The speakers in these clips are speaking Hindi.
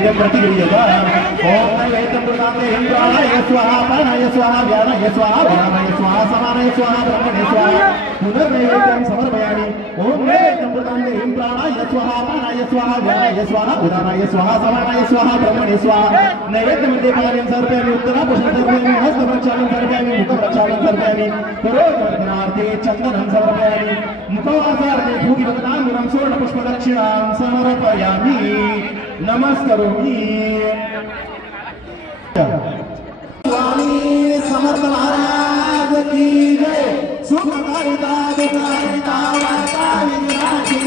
नैवेद्यं प्रतिगृह्यता ओम नैवेद्यं प्रदाते इंद्राय स्वाहा प्राणाय स्वाहा व्यानाय स्वाहा वामाय स्वाहा समानाय स्वाहा ब्रह्मणे स्वाहा पुनर्नैवेद्यं समर्पयामि ओम नैवेद्यं प्रदाते इंद्राय स्वाहा प्राणाय स्वाहा व्यानाय स्वाहा उदानाय स्वाहा समानाय स्वाहा ब्रह्मणे स्वाहा नैवेद्यमध्ये पालन सर्पयामि उत्तरापुष्प सर्पयामि हस्तप्रक्षालन सर्पयामि मुखप्रक्षालन सर्पयामि पुरोगमनार्थे चन्दनं समर्पयामि मुखवासार्थे भूगिवदनाङ्गुरं सुवर्णपुष्पदक्षिणां समर्पयामि नमस्करोमि स्वामी समर्थ महाराज की जय सुखकारिता दुःखकारिता वार्ता विघ्नाची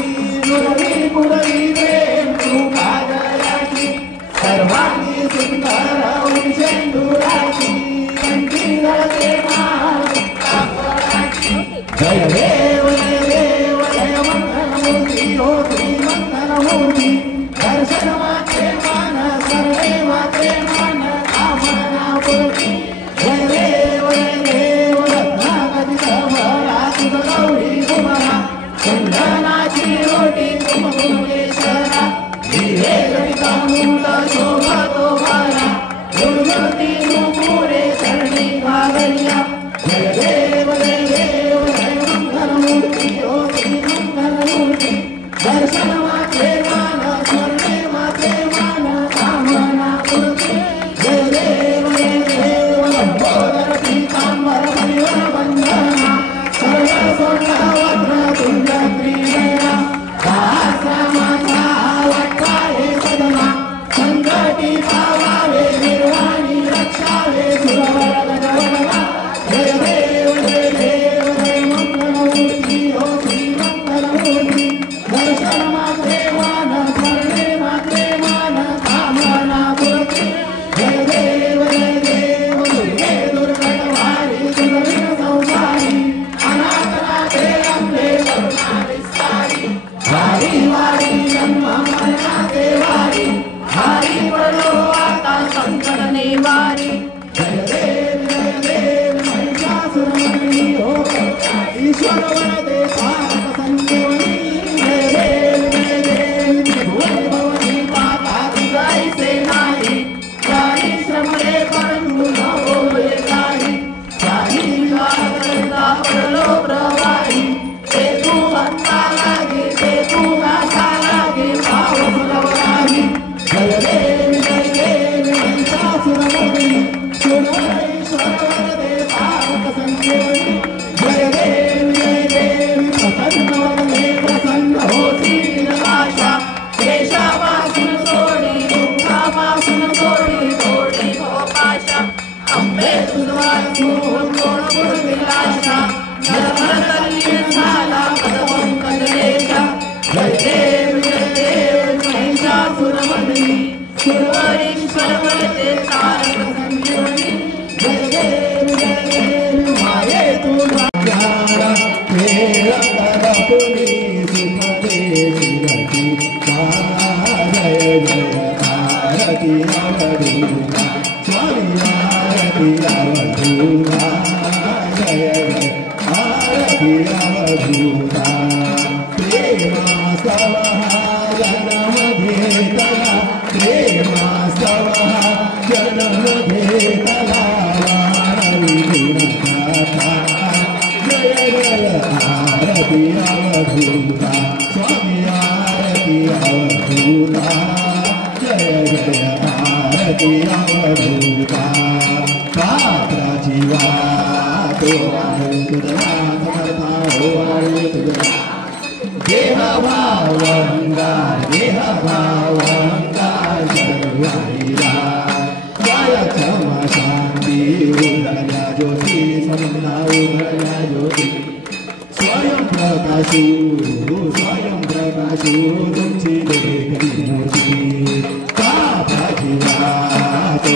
नुरवी पुरवी प्रेम सुखाजयाची सर्वांगी सुंदर उषेंदुराची कंठी गळते जय देव जय देव जय मंगलमूर्ती हो श्री मंगलमूर्ती दर्शन मात्रे मान सर्वे मात्रे मान कामना पूर्ती जय देव रत्नागती भरा तुझ गौरी तुम्हाला चंदनाची रोटी तुम कुंडेश्वरा दिवे गणिता मूल शोभा तो भारा गुरुमूर्ती नुपुरे चरणी घागरिया जय देव जय मंगलमूर्ती हो श्री मंगलमूर्ती दर्शन मात्रे मान स्वर्णे मात्रे मान कामना पूर्ती जय देव लंबोदर पीतांबर परिवर बंधना सर्व सोंडा वक्र तुंड त्रिनयना सहस्रमाथा वक्काये सदना संकटी पावावे निर्वाणी रक्षावे सुरवर गजवदना जय देव मंगलमूर्ती हो श्री मंगलमूर्ती दर्शन मात्रे मान स्वर्णे मात्रे मान कामना पूर्ती जय देव दुर्गे दुर्गटवारी सुदर्शन संसारी अनाथनाथे अंबे करुणा विस्तारी वारी वारी जन्म मरणाचे वारी हारी पडलो आता संकट निवारी जय देव महिषासुरमर्दिनी हो ईश्वर वरदे पाप संजीवनी जय देव त्रिभुवन भवनी पाता तुझाईसे नाही काही श्रमणे परंतु न होय काही काही विवाह करता पडलो प्रवाही ते तू हत्ता लागे ते तू घासा लागे भाव फुलवराही जय देव महिषासुरमर्दिनी ईश्वर वरदे पाप संजीवनी जय देव प्रसन्न वरदे प्रसन्न होती निराशा देशापासून सोडी दुःखापासून सोडी थोडी पाशा अंबे तुझा कोण विलासा नरभरतल्ली झाला पदपंकज देशा जय देव महिषासुरमर्दिनी सुरवरीश्वर वरदे तारक संजीवनी जय देव माये तुझा मेरा पुनी सुख दे जय जय आरती अवधूता स्वामी आरती अवधूता जय जय आरती अवधूता प्रेमा सवहा जन्म घेतला प्रेमा सवहा जन्म घेतला वाणी गुणगाथा जय जय आरती अवधूता स्वामी आरती अवधूता जय जय आरती अवधूता पात्राची वातो तुझा समर्था हो तुझा देह भावंगार सर्वाईला जय क्षमा शांती उधळल्या ज्योती समन्ना उधळल्या ज्योती स्वयं प्रकाशू तुमची देखणी मूर्ती पापाची वातो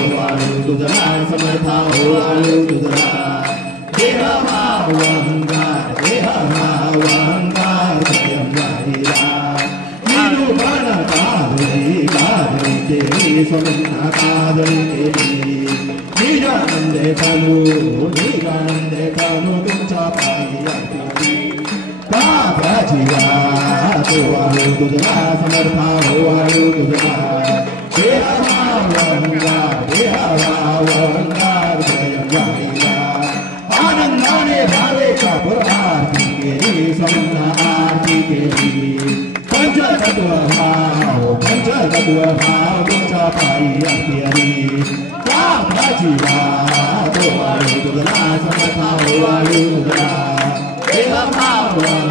तुझा समर्था हो तुझा देह भावंगार स्वयं वाहिला निरूपण कादरी केली स्वमन्ना कादरी केली निजानंदे तनु तुमच्या पायी आरती पापाची वातो तुझा समर्था हो तुझा Vangar, Dehara Vangar, Jayam Anandane Bhave Kapur Aarti Keri, Samna Aarti Keri, Pancha Tattva Bhav, Pancha Pai Keri, Kapha Jiva, Dovayu Dudana, Samatha Dovayu Dudana, Eva Bhava